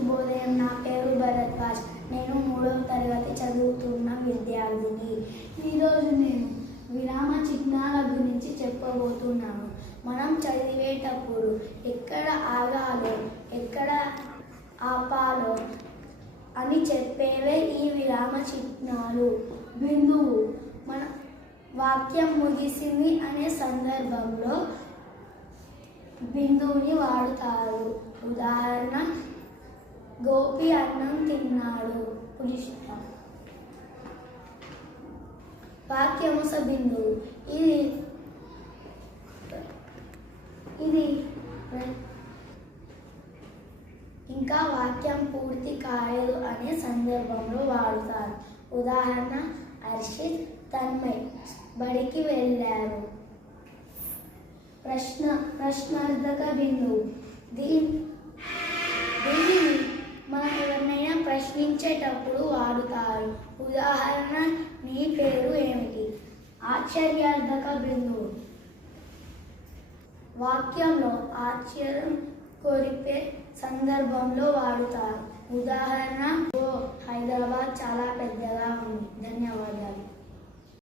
శుభోదయం నా పేరు భరద్వాజ్ నేను మూడవ తరగతి చదువుతున్న విద్యార్థిని. ఈరోజు నేను విరామ చిహ్నాల గురించి చెప్పబోతున్నాను. మనం చదివేటప్పుడు ఎక్కడ ఆగాలో ఎక్కడ ఆపాలో అని చెప్పేవే ఈ విరామ చిహ్నాలు. బిందువు. మన వాక్యం ముగిసింది అనే సందర్భంలో బిందువుని వాడుతారు. ఉదాహరణ గోపి అన్నం తిన్నాడు. పులిష్ట వాక్యముస బిందువు ఇది ఇది ఇంకా వాక్యం పూర్తి కాలేదు అనే సందర్భంలో వాడుతారు. ఉదాహరణ హర్షిత్ తన్మయ్ బడికి వెళ్ళారు. ప్రశ్న ప్రశ్నార్థక బిందువు దీని ప్రశ్నించేటప్పుడు వాడుతారు. ఉదాహరణ నీ పేరు ఏమిటి? ఆశ్చర్యార్థక బిందువు. వాక్యంలో ఆశ్చర్యం కోరిపే సందర్భంలో వాడుతారు. ఉదాహరణ ఓ హైదరాబాద్ చాలా పెద్దగా